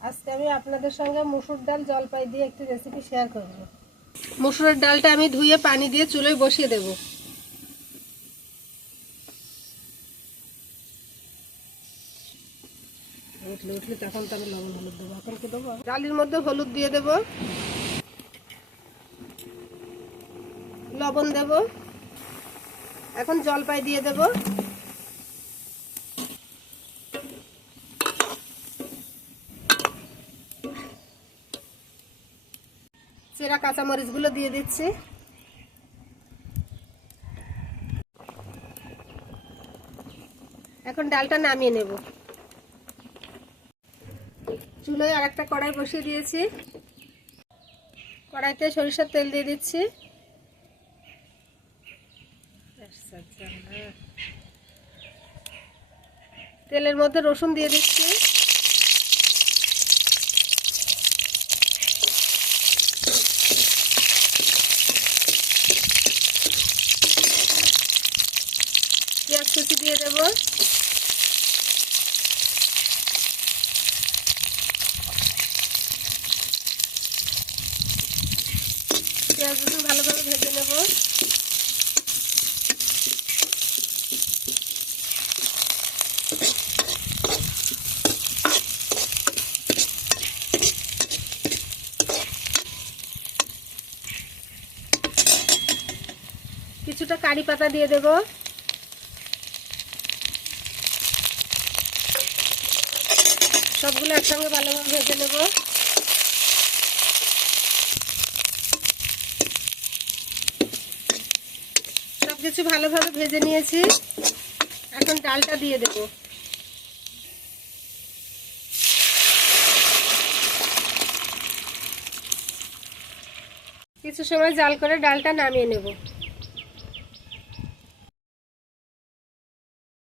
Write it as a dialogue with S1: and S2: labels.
S1: আজকে আমি আপনাদের সঙ্গে মুসুর ডাল জলপাই দিয়ে একটি রেসিপি শেয়ার করব। মুসুরের ডালটা আমি ধুয়ে পানি দিয়ে চুলোয় বসিয়ে দেব। উঠলে উঠলে তখন তাহলে লবণ হলুদ দেবো। এখন কি দেবো? ডালের মধ্যে হলুদ দিয়ে দেব। লবণ দেব। এখন জলপাই দিয়ে দেব। চেরা কাঁচামরিচগুলো দিয়ে দিচ্ছি। এখন ডালটা নামিয়ে নেব। চুলোয় আর একটা কড়াই বসিয়ে দিয়েছি। কড়াইতে সরিষার তেল দিয়ে দিচ্ছি। তেলের মধ্যে রসুন দিয়ে দিচ্ছি। পেঁয়াজ কুচি দিয়ে দেব। পেঁয়াজ রসুন ভালোভাবে ভেজে নেব। কিছুটা কারি পাতা দিয়ে দেবো। সবগুলো একসঙ্গে ভালোভাবে ভেজে নেব। সব কিছু ভালোভাবে ভেজে নিয়েছি। এখন ডালটা দিয়ে দেব। কিছু সময় জাল করে ডালটা নামিয়ে নেব।